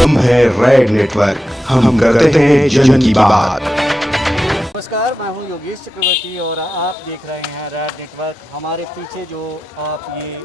हम है red network, हम करते हैं जन की बात। नमस्कार, मैं हूं योगेश चक्रवर्ती और आप देख रहे हैं रेड नेटवर्क। हमारे पीछे जो आप ये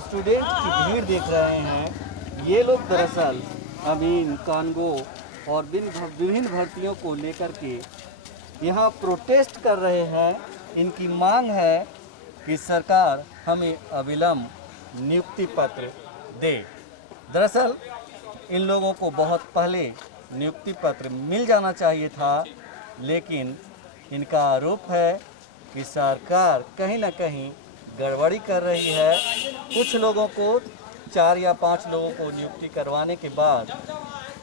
स्टूडेंट की भीड़ देख रहे हैं, ये लोग दरअसल अमीन, कानगो और विभिन्न भर्तियों को लेकर के यहाँ प्रोटेस्ट कर रहे हैं। इनकी मांग है कि सरकार हमें अविलंब नियुक्ति पत्र दे। दरअसल इन लोगों को बहुत पहले नियुक्ति पत्र मिल जाना चाहिए था, लेकिन इनका आरोप है कि सरकार कहीं ना कहीं गड़बड़ी कर रही है। कुछ लोगों को 4 या 5 लोगों को नियुक्ति करवाने के बाद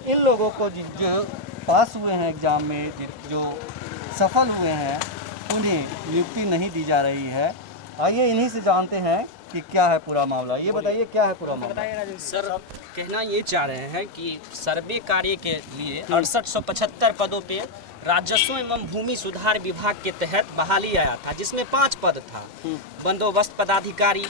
इन लोगों को जो पास हुए हैं एग्ज़ाम में, जो सफल हुए हैं, उन्हें नियुक्ति नहीं दी जा रही है। आइए इन्हीं से जानते हैं कि क्या है पूरा मामला। ये बताइए क्या है पूरा मामला। सर, कहना ये चाह रहे हैं कि सर्वे कार्य के लिए 6875 पदों पे राजस्व एवं भूमि सुधार विभाग के तहत बहाली आया था, जिसमें 5 पद था। बंदोबस्त पदाधिकारी,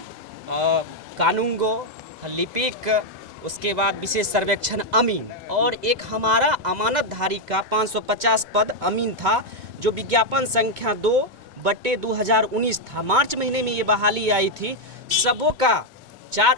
कानूनगो, लिपिक, उसके बाद विशेष सर्वेक्षण अमीन, और एक हमारा अमानतधारी का 550 पद अमीन था, जो विज्ञापन संख्या 2/2019 था। मार्च महीने में ये बहाली आई थी। सबों का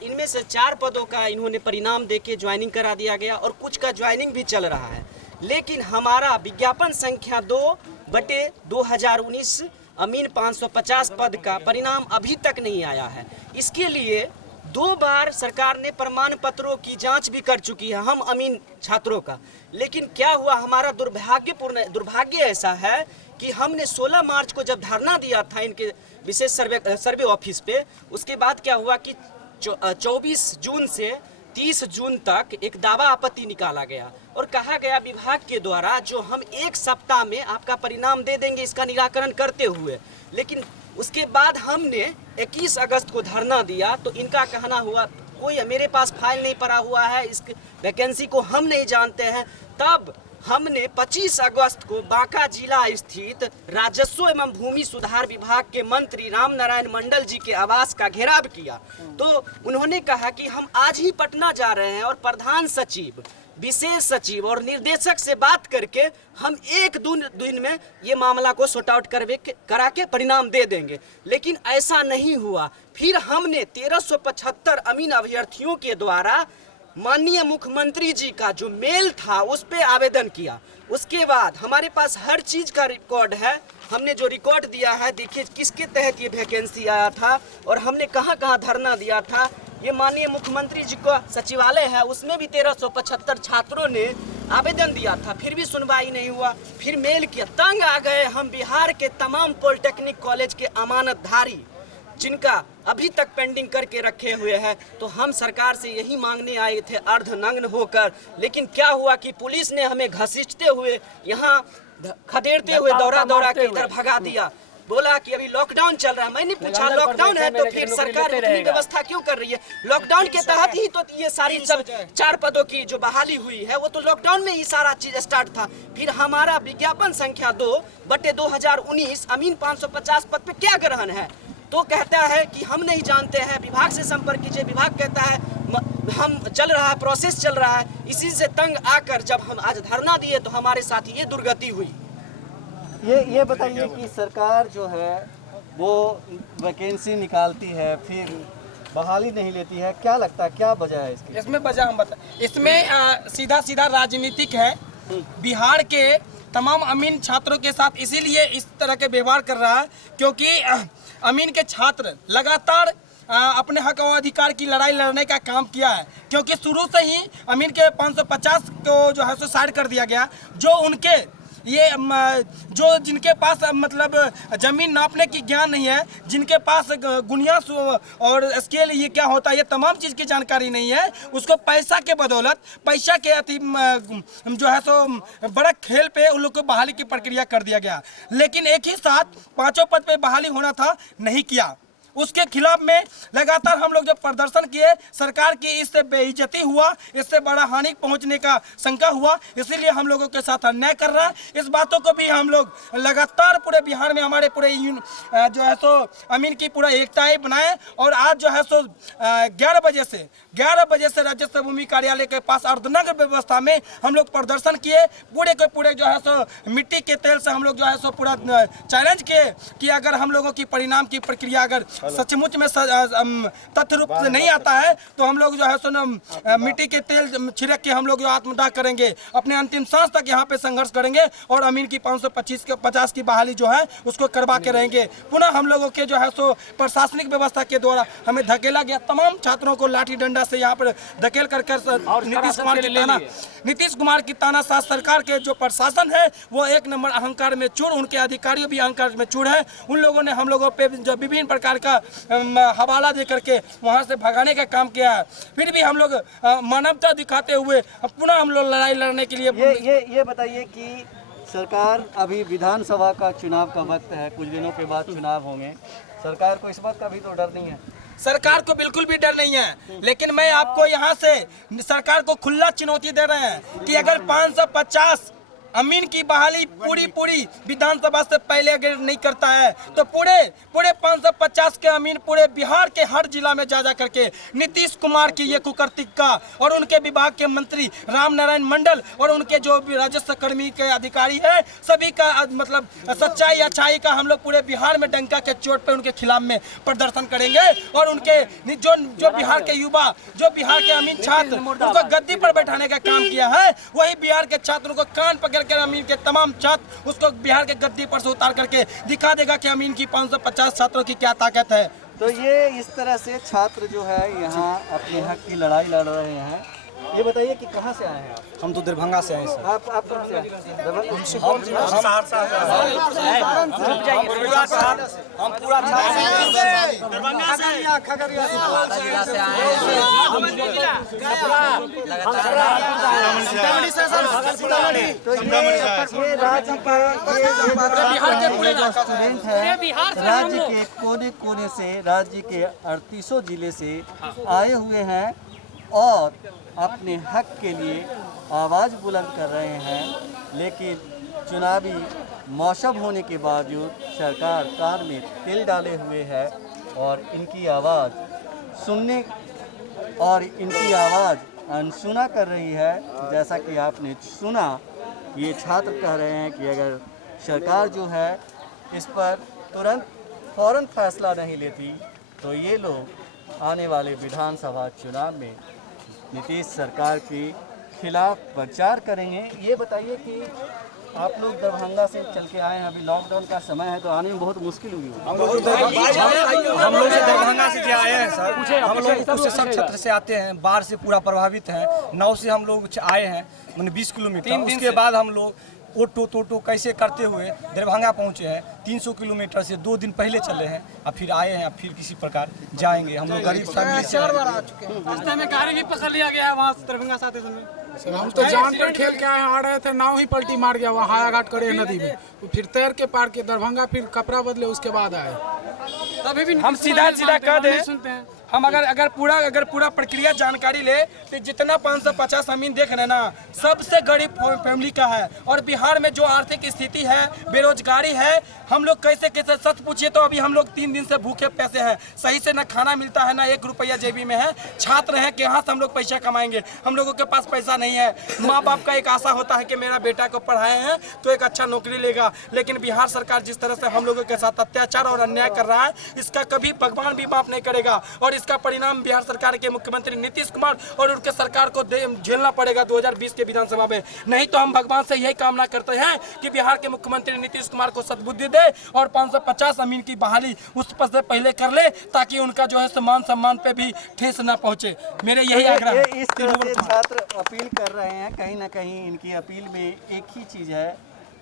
इनमें से 4 पदों का इन्होंने परिणाम देके ज्वाइनिंग करा दिया गया और कुछ का ज्वाइनिंग भी चल रहा है। लेकिन हमारा विज्ञापन संख्या 2/2019 अमीन 550 पद का परिणाम अभी तक नहीं आया है। इसके लिए 2 बार सरकार ने प्रमाण पत्रों की जांच भी कर चुकी है हम अमीन छात्रों का। लेकिन क्या हुआ, हमारा दुर्भाग्य ऐसा है कि हमने 16 मार्च को जब धरना दिया था इनके विशेष सर्वे ऑफिस पे, उसके बाद क्या हुआ कि 24 जून से 30 जून तक एक दावा आपत्ति निकाला गया और कहा गया विभाग के द्वारा जो हम 1 सप्ताह में आपका परिणाम दे देंगे इसका निराकरण करते हुए। लेकिन उसके बाद हमने 21 अगस्त को धरना दिया तो इनका कहना हुआ कोई मेरे पास फाइल नहीं पड़ा हुआ है, इस वैकेंसी को हम नहीं जानते हैं। तब हमने 25 अगस्त को बांका जिला स्थित राजस्व एवं भूमि सुधार विभाग के मंत्री राम नारायण मंडल जी के आवास का घेराव किया। तो उन्होंने कहा कि हम आज ही पटना जा रहे हैं और प्रधान सचिव, विशेष सचिव और निर्देशक से बात करके हम 1 दिन में ये मामला को सॉर्ट आउट करा के परिणाम दे देंगे। लेकिन ऐसा नहीं हुआ। फिर हमने 1375 अमीन अभ्यर्थियों के द्वारा माननीय मुख्यमंत्री जी का जो मेल था उस पे आवेदन किया। उसके बाद हमारे पास हर चीज़ का रिकॉर्ड है। हमने जो रिकॉर्ड दिया है, देखिए किसके तहत ये वैकेंसी आया था और हमने कहाँ कहाँ धरना दिया था। ये माननीय मुख्यमंत्री जी का सचिवालय है, उसमें भी 1375 छात्रों ने आवेदन दिया था, फिर भी सुनवाई नहीं हुआ। फिर मेल किया, तंग आ गए हम बिहार के तमाम पॉलिटेक्निक कॉलेज के अमानतधारी जिनका अभी तक पेंडिंग करके रखे हुए हैं। तो हम सरकार से यही मांगने आए थे अर्धनग्न होकर। लेकिन क्या हुआ कि पुलिस ने हमें घसीटते हुए, यहाँ खदेड़ते हुए दौड़ा के इधर भगा दिया। बोला कि अभी लॉकडाउन चल रहा है। मैंने पूछा लॉकडाउन है तो फिर सरकार इतनी व्यवस्था क्यों कर रही है? लॉकडाउन के तहत ही तो ये सारी सब 4 पदों की जो बहाली हुई है वो तो लॉकडाउन में ही सारा चीज स्टार्ट था। फिर हमारा विज्ञापन संख्या 2/2019 अमीन 550 पद पे क्या ग्रहण है? तो कहता है कि हम नहीं जानते हैं, विभाग से संपर्क कीजिए। विभाग कहता है हम चल रहा है, प्रोसेस चल रहा है। इसी से तंग आकर जब हम आज धरना दिए तो हमारे साथ ये दुर्गति हुई। ये बताइए कि सरकार जो है वो वैकेंसी निकालती है फिर बहाली नहीं लेती है, क्या लगता है क्या वजह है इसकी? इसमें वजह हम बता, इसमें सीधा राजनीतिक है। बिहार के तमाम अमीन छात्रों के साथ इसीलिए इस तरह के व्यवहार कर रहा है क्योंकि अमीन के छात्र लगातार अपने हक और अधिकार की लड़ाई लड़ने का काम किया है। क्योंकि शुरू से ही अमीन के 550 को जो है सो साइड कर दिया गया। जो उनके जो जिनके पास मतलब जमीन नापने की ज्ञान नहीं है, जिनके पास गुनिया और स्केल ये क्या होता है ये तमाम चीज़ की जानकारी नहीं है, उसको पैसा के बदौलत पैसा के जो है सो बड़ा खेल पे उन लोग को बहाली की प्रक्रिया कर दिया गया। लेकिन एक ही साथ 5 पद पे बहाली होना था, नहीं किया। उसके खिलाफ में लगातार हम लोग जो प्रदर्शन किए, सरकार की इससे बेइज्जती हुआ, इससे बड़ा हानि पहुंचने का शंका हुआ, इसीलिए हम लोगों के साथ अन्याय कर रहा है। इस बातों को भी हम लोग लगातार पूरे बिहार में हमारे पूरे जो है सो अमीन की पूरा एकता बनाए। और आज जो है सो 11 बजे से राज्य भूमि कार्यालय के पास अर्धनग्न व्यवस्था में हम लोग प्रदर्शन किए। पूरे के पूरे जो है सो मिट्टी के तेल से हम लोग जो है सो पूरा चैलेंज किए कि अगर हम लोगों की परिणाम की प्रक्रिया अगर सचमुच में तथ्य रूप से नहीं आता है तो हम लोग जो है सो मिट्टी के तेल छिड़क के हम लोग जो आत्मदाह करेंगे, अपने अंतिम सांस तक यहाँ पे संघर्ष करेंगे और अमीन की 550 की बहाली जो है उसको करवा के रहेंगे। पुनः हम लोगों के जो है सो प्रशासनिक व्यवस्था के द्वारा हमें धकेला गया, तमाम छात्रों को लाठी डंडा से यहाँ पर धकेल कर नीतीश कुमार की तानाशाह सरकार के जो प्रशासन है वो एक नंबर अहंकार में चूर, उनके अधिकारियों भी अहंकार में चूर है। उन लोगों ने हम लोगों पे जो विभिन्न प्रकार का हवाला दे करके वहाँ से भगाने का काम किया है। फिर भी हम लोग मानवता दिखाते हुए पुनः हम लोग लड़ाई लड़ने के लिए ये बताइए कि सरकार अभी विधानसभा का चुनाव का वक्त है, कुछ दिनों के बाद चुनाव होंगे, सरकार को इस बात का भी तो डर नहीं है? सरकार को बिल्कुल भी डर नहीं है, लेकिन मैं आपको यहाँ से सरकार को खुला चुनौती दे रहे हैं कि अगर 550 अमीन की बहाली पूरी विधानसभा से पहले अगर नहीं करता है तो पूरे 550 के अमीन पूरे बिहार के हर जिला में जा करके नीतीश कुमार की ये कुकर्तिक का और उनके विभाग के मंत्री राम नारायण मंडल और उनके जो भी राजस्व कर्मी के अधिकारी है सभी का मतलब सच्चाई अच्छाई का हम लोग पूरे बिहार में डंका के चोट पे उनके खिलाफ में प्रदर्शन करेंगे। और उनके जो बिहार के युवा, जो बिहार के अमीन छात्र उनको गद्दी पर बैठाने का काम किया है, वही बिहार के छात्रों को कान पकड़ कर अमीन के तमाम छात्र उसको बिहार के गद्दी पर से उतार करके दिखा देगा कि अमीन की 550 छात्रों की क्या ताकत है। तो ये इस तरह से छात्र जो है यहाँ अपने हक की लड़ाई लड़ रहे हैं। ये बताइए कि कहाँ से आए हैं आप? हम तो दरभंगा से आए सर। आप कहाँ से आए? हम पूरा तो ये राज्य के स्टूडेंट है, राज्य के कोने कोने से, राज्य के 38 जिले से आए हुए हैं और अपने हक के लिए आवाज़ बुलंद कर रहे हैं। लेकिन चुनावी मौसम होने के बावजूद सरकार कान में तिल डाले हुए है और इनकी आवाज़ सुनने और इनकी आवाज़ अनसुना कर रही है। जैसा कि आपने सुना, ये छात्र कह रहे हैं कि अगर सरकार जो है इस पर तुरंत फौरन फैसला नहीं लेती तो ये लोग आने वाले विधानसभा चुनाव में नीतीश सरकार के खिलाफ प्रचार करेंगे। ये बताइए कि आप लोग दरभंगा से चल के आए हैं, अभी लॉकडाउन का समय है तो आने में बहुत मुश्किल हुई होगी। हम लोग दरभंगा से आए हैं सर। हम लोग उससे सब क्षेत्र से आते हैं, बाढ़ से पूरा प्रभावित हैं। नाव से हम लोग आए हैं, मैंने 20 किलोमीटर। उसके बाद हम लोग ऑटो कैसे करते हुए दरभंगा पहुंचे हैं। 300 किलोमीटर से 2 दिन पहले चले हैं, अब फिर आए हैं, अब फिर किसी प्रकार जाएंगे। हम लोग गरीब फैमिली से 4 बार आ चुके हैं। रास्ते में गाड़ी भी पकड़ लिया गया है वहाँ दरभंगा से आते समय। हम तो जान पर खेल के आ रहे थे, नाव ही पलटी मार गया वहाँ हायाघाट करे नदी में, तो फिर तैर के पार के दरभंगा, फिर कपड़ा बदले उसके बाद आए। तभी भी हम सीधा कह दें, हम अगर पूरा प्रक्रिया जानकारी ले तो जितना 550 अमीन देख रहे हैं ना, सबसे गरीब फैमिली का है। और बिहार में जो आर्थिक स्थिति है, बेरोजगारी है, हम लोग कैसे सच पूछिए तो अभी हम लोग 3 दिन से भूखे पैसे हैं, सही से ना खाना मिलता है, ना 1 रुपया जेबी में है। छात्र हैं, कहाँ से हम लोग पैसा कमाएंगे? हम लोगों के पास पैसा नहीं है। माँ बाप का एक आशा होता है कि मेरा बेटा को पढ़ाए हैं तो एक अच्छा नौकरी लेगा, लेकिन बिहार सरकार जिस तरह से हम लोगों के साथ अत्याचार और अन्याय कर रहा है, इसका कभी भगवान भी माफ नहीं करेगा। और इसका परिणाम बिहार सरकार के मुख्यमंत्री नीतीश कुमार और उनके सरकार को झेलना पड़ेगा 2020 के विधानसभा में। नहीं तो हम भगवान से यही कामना करते हैं कि बिहार के मुख्यमंत्री नीतीश कुमार को सद्बुद्धि दे और 550 अमीन की बहाली उस पर से पहले कर ले, ताकि उनका जो है सम्मान पे भी ठेस न पहुंचे। मेरे यही आग्रह है। इस तरह से छात्र अपील कर रहे हैं, कहीं ना कहीं इनकी अपील में एक ही चीज़ है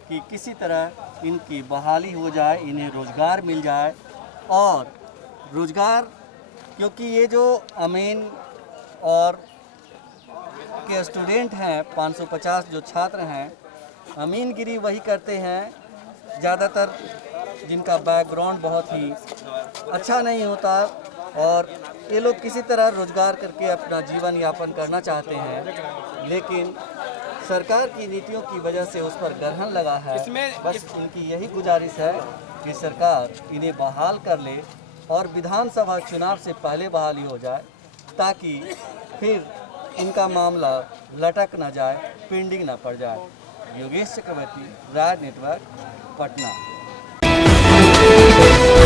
कि किसी तरह इनकी बहाली हो जाए, इन्हें रोजगार मिल जाए। और रोजगार, क्योंकि ये जो अमीन और के स्टूडेंट हैं, 550 जो छात्र हैं, अमीनगिरी वही करते हैं ज़्यादातर जिनका बैकग्राउंड बहुत ही अच्छा नहीं होता और ये लोग किसी तरह रोजगार करके अपना जीवन यापन करना चाहते हैं, लेकिन सरकार की नीतियों की वजह से उस पर ग्रहण लगा है। बस इनकी यही गुजारिश है कि सरकार इन्हें बहाल कर ले और विधानसभा चुनाव से पहले बहाली हो जाए, ताकि फिर इनका मामला लटक न जाए, पेंडिंग न पड़ जाए। योगेश चक्रवर्ती, राज नेटवर्क, पटना।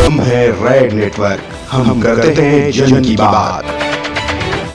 हम है रेड नेटवर्क, हम करते हैं जन की बात।